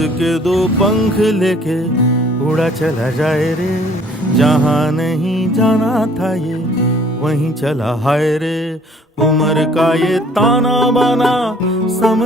के दो पंख लेके उड़ा चला जाए रे, जहाँ नहीं जाना था ये वहीं चला हाय रे। उम्र का ये ताना बाना समझ